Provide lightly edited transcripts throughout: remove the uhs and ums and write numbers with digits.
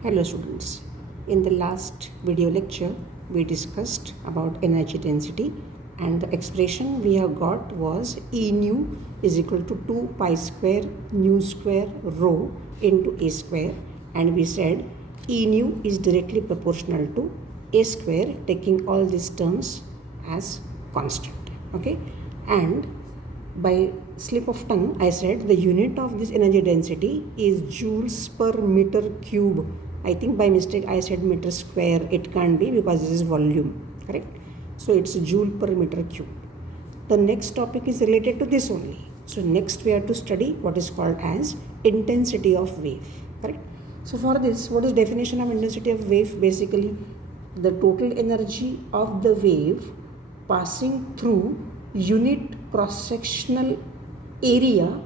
Hello students, in the last video lecture we discussed about energy density and the expression we have got was E nu is equal to 2 pi square nu square rho into A square, and we said E nu is directly proportional to A square, taking all these terms as constant. Okay, and by slip of tongue I said the unit of this energy density is joules per meter cube. I think by mistake I said meter square. It can't be because this is volume, correct? So it's joule per meter cube. The next topic is related to this only. So next we have to study what is called as intensity of wave, correct? So for this, what is definition of intensity of wave? Basically the total energy of the wave passing through unit cross-sectional area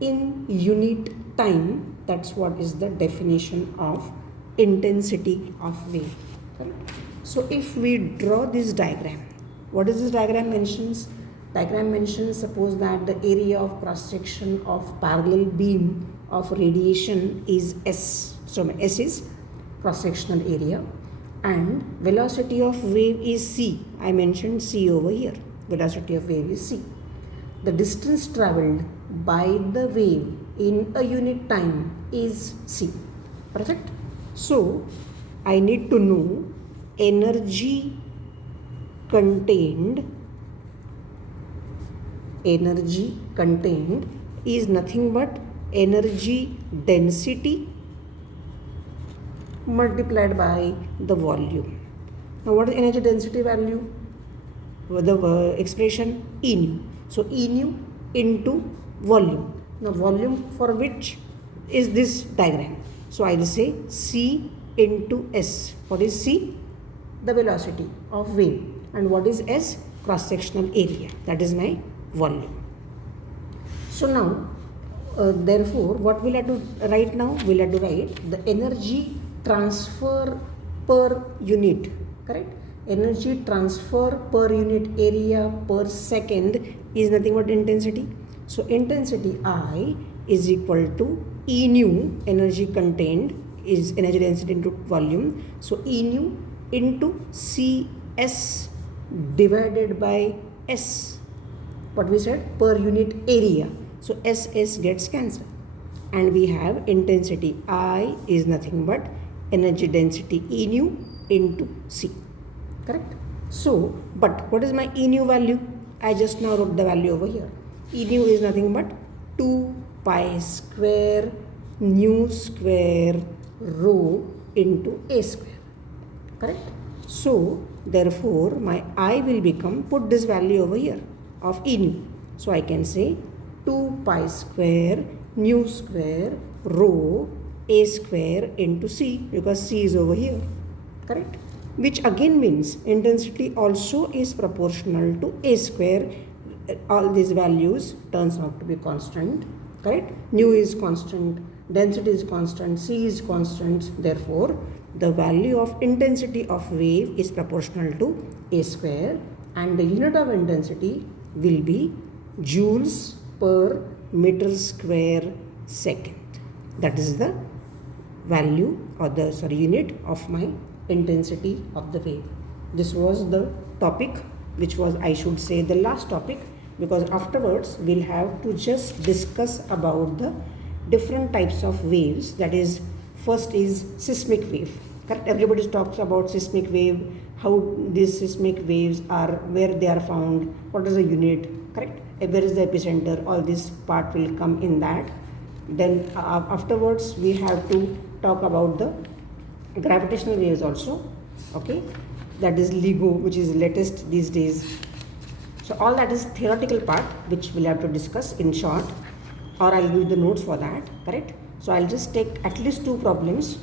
in unit time. That's what is the definition of intensity of wave. So if we draw this diagram, what is this diagram mentions? Diagram mentions, suppose that the area of cross-section of parallel beam of radiation is S. So S is cross-sectional area and velocity of wave is C. I mentioned C over here. Velocity of wave is C. The distance travelled by the wave in a unit time is C. Perfect. So I need to know energy contained is nothing but energy density multiplied by the volume. Now what is energy density value? The expression E nu. So E nu into volume. Now volume for which is this diagram? So I will say C into S. What is C? The velocity of wave. And what is S? Cross-sectional area. That is my volume. So now, therefore, what we'll have to write now? We'll have to write the energy transfer per unit, correct? Energy transfer per unit area per second is nothing but intensity. So intensity I is equal to E nu, energy contained is energy density into volume. So E nu into CS divided by S. What we said? Per unit area. So SS gets cancelled. And we have intensity I is nothing but energy density E nu into C. Correct? So, but what is my E nu value? I just now wrote the value over here. E nu is nothing but 2 pi square nu square rho into A square. Correct? So, therefore, my I will become, put this value over here of E nu. So, I can say 2 pi square nu square rho A square into C, because C is over here. Correct? Which again means intensity also is proportional to A square. All these values turns out to be constant, correct? Nu is constant, density is constant, C is constant. Therefore, the value of intensity of wave is proportional to A square, and the unit of intensity will be joules per meter square second. That is the value or the unit of my intensity of the wave. This was the topic, which was, I should say, the last topic, because afterwards we'll have to just discuss about the different types of waves. That is, first is seismic wave. Correct? Everybody talks about seismic wave, how these seismic waves are, where they are found, what is the unit, correct? Where is the epicenter? All this part will come in that. Then afterwards we have to talk about the gravitational waves also, okay? That is LIGO, which is latest these days. So all that is theoretical part, which we'll have to discuss in short, or I'll give the notes for that, correct? So I'll just take at least 2 problems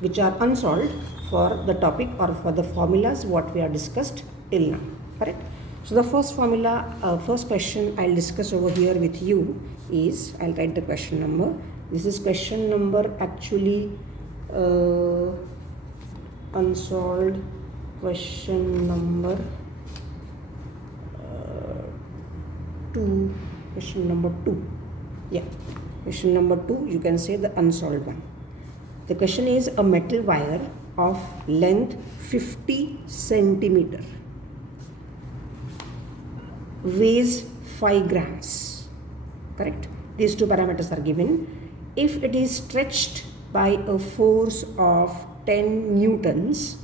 which are unsolved for the topic or for the formulas what we have discussed till now, correct? So the first formula, first question I'll discuss over here with you is, I'll write the question number. This is question number actually unsolved question number 2. Question number 2. Yeah, question number 2, you can say the unsolved one. The question is a metal wire of length 50 centimeter weighs 5 grams. Correct? These two parameters are given. If it is stretched by a force of 10 newtons,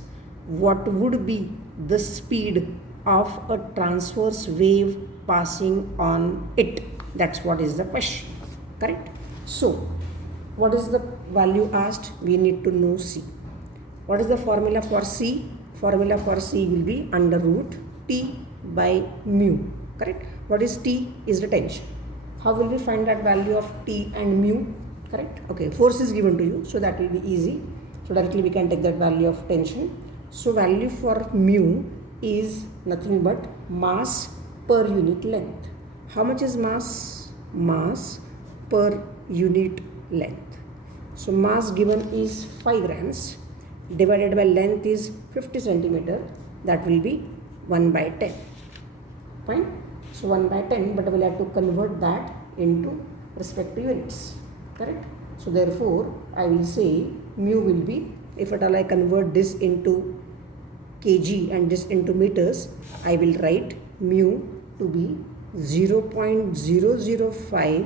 what would be the speed of a transverse wave passing on it? That's what is the question. Correct? So, what is the value asked? We need to know C. What is the formula for C? Formula for C will be under root T by mu. Correct? What is T? Is the tension. How will we find that value of T and mu? Correct? Okay, force is given to you, so that will be easy. So directly we can take that value of tension. So value for mu is nothing but mass per unit length. How much is mass? Mass per unit length. So mass given is 5 grams divided by length is 50 centimeter. That will be 1 by 10. Fine? So 1 by 10, but we will have to convert that into respective units. Correct? So therefore, I will say mu will be, if at all I convert this into kg and this into meters, I will write mu to be 0.005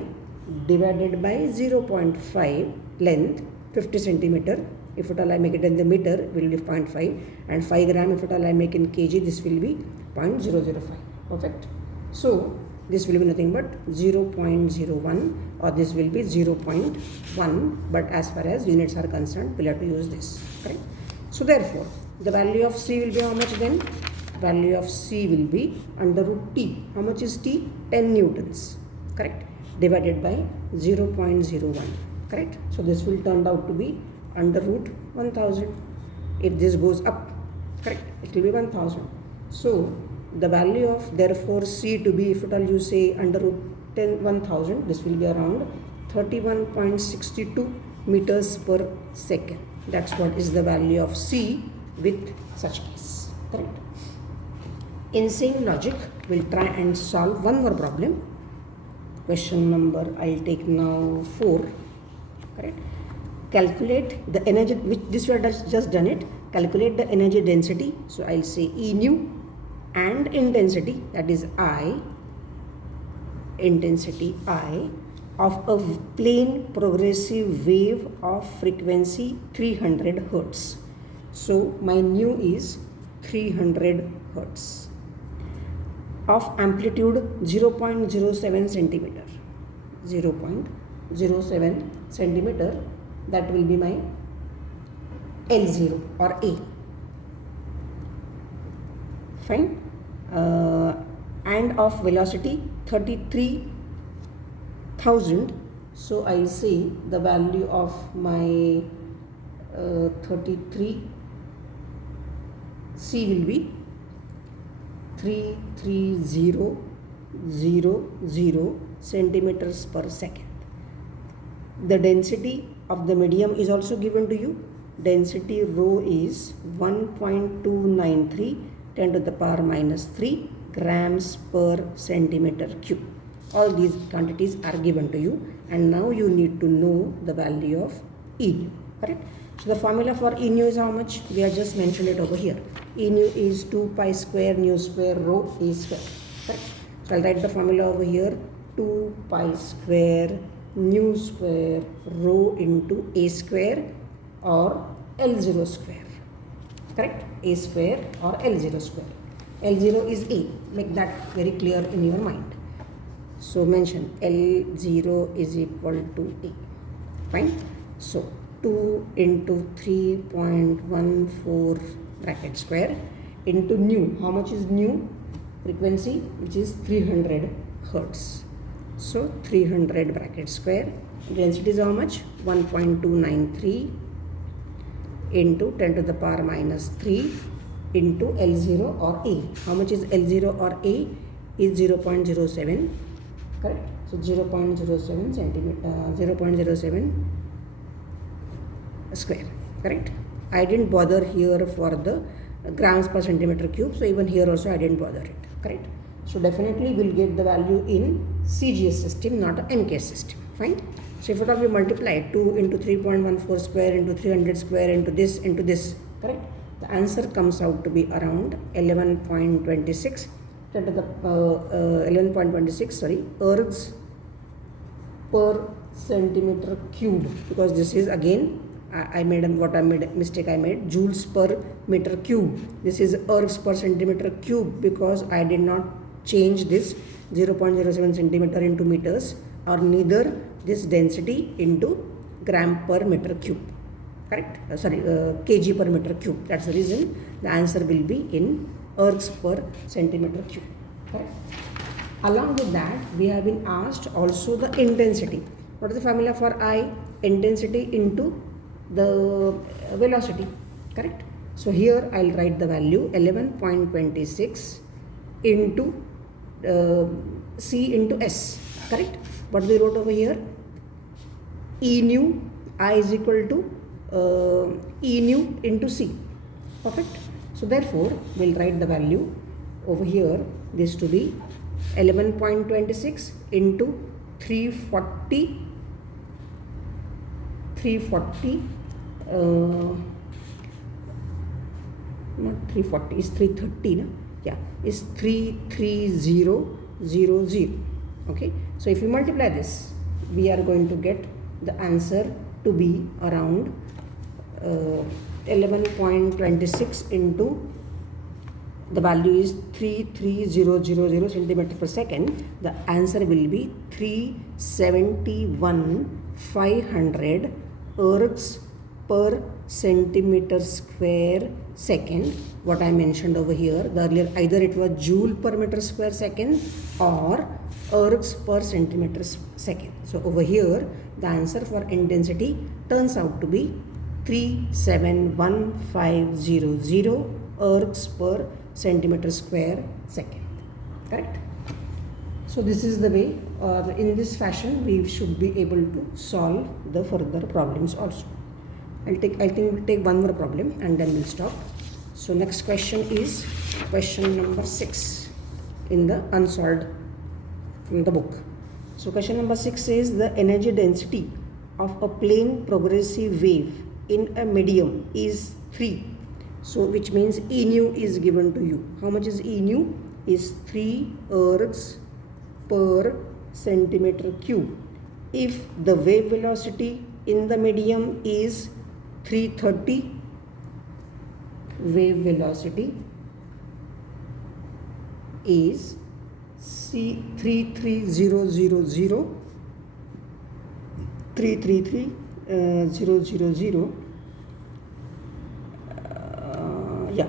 divided by 0.5 length 50 centimeter. If at all I make it in the meter, will be 0.5, and 5 gram if at all I make in kg, this will be 0.005. Perfect. So this will be nothing but 0.01, or this will be 0.1, but as far as units are concerned, we'll have to use this. Correct? So therefore, the value of C will be how much then? Value of C will be under root T. How much is T? 10 newtons. Correct? Divided by 0.01. Correct? So this will turn out to be under root 1000. If this goes up, correct, it will be 1000. So the value of therefore C to be, if at all you say under root 1000, this will be around 31.62 meters per second. That's what is the value of C with such case. Correct? In same logic, we'll try and solve one more problem. Question number, I'll take now 4. Correct? Calculate the energy, which this we have just done it. Calculate the energy density. So I'll say E nu and intensity, that is I, intensity I, of a plane progressive wave of frequency 300 hertz. So my nu is 300 hertz. Of amplitude 0.07 centimeter. 0.07 centimeter, that will be my L0 or A. Fine. And of velocity 33,000. So I say the value of my 33 C will be 33000 centimeters per second. The density of the medium is also given to you. Density rho is 1.293 10 to the power minus 3 grams per centimeter cube. All these quantities are given to you, and now you need to know the value of E nu. Correct? So the formula for E nu is how much? We have just mentioned it over here. E nu is 2 pi square nu square rho A square. Correct? So I'll write the formula over here. 2 pi square nu square rho into A square or L0 square. Correct? A square or L0 square. L0 is A. Make that very clear in your mind. So mention L0 is equal to A. Fine? So 2 into 3.14 bracket square into nu. How much is nu? Frequency, which is 300 hertz. So 300 bracket square. Density is how much? 1.293 into 10 to the power minus 3 into L0 or A. How much is L0 or A? Is 0.07. Correct? So 0.07 centimeter, 0.07 square. Correct? I didn't bother here for the grams per centimeter cube. So even here also I didn't bother it. Correct? So definitely we'll get the value in CGS system, not a MKS system. Fine? So if at all we multiply 2 into 3.14 square into 300 square into this, correct? The answer comes out to be around 11.26. That is the 11.26, sorry, ergs per centimeter cube, because this is again mistake I made, joules per meter cube. This is ergs per centimeter cube because I did not change this 0.07 centimeter into meters, or neither this density into gram per meter cube, correct? Kg per meter cube. That's the reason the answer will be in ergs per centimeter cube, correct? Along with that, we have been asked also the intensity. What is the formula for I? Intensity into the velocity, correct? So here I'll write the value 11.26 into C into S, correct? What we wrote over here? E nu, I is equal to E nu into C, perfect? So therefore, we'll write the value over here, this to be 11.26 into 340 not 340, is 330, no? Yeah, is 33000. Okay, so if you multiply this, we are going to get the answer to be around 11.26 into, the value is 33000 centimeter per second. The answer will be 371,500 ergs per centimeter square second. What I mentioned over here, the earlier either it was joule per meter square second or ergs per centimeter second. So over here the answer for intensity turns out to be 371,500 ergs per centimeter square second, correct? So this is the way, or in this fashion we should be able to solve the further problems also. I think we'll take one more problem and then we'll stop. So next question is question number 6 in the unsolved from the book. So question number 6 is the energy density of a plane progressive wave in a medium is 3. So which means E nu is given to you. How much is E nu? Is 3 ergs per centimeter cube. If the wave velocity in the medium is 330, wave velocity is 333,000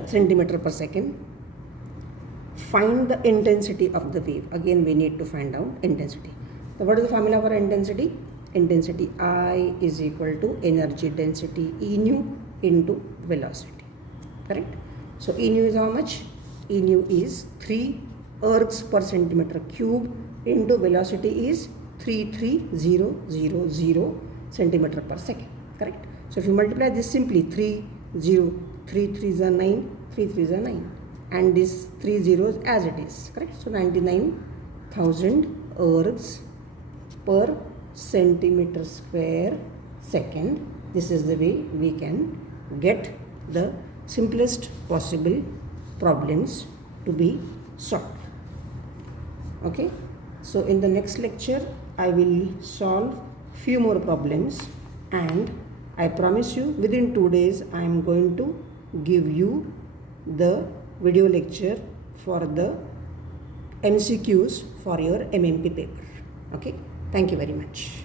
centimeter per second. Find the intensity of the wave. Again we need to find out intensity. So what is the formula for intensity? Intensity I is equal to energy density E nu into velocity, correct? So E nu is how much? E nu is 3 ergs per centimeter cube into velocity is 33000 centimeter per second, correct? So if you multiply this simply, 3 3s are 9, 3 3s are 9, and this 3 zeros as it is, correct? So 99,000 ergs per centimeter square second. This is the way we can get the simplest possible problems to be solved. Okay, so in the next lecture I will solve few more problems, and I promise you within 2 days I am going to give you the video lecture for the MCQs for your MMP paper. Okay, thank you very much.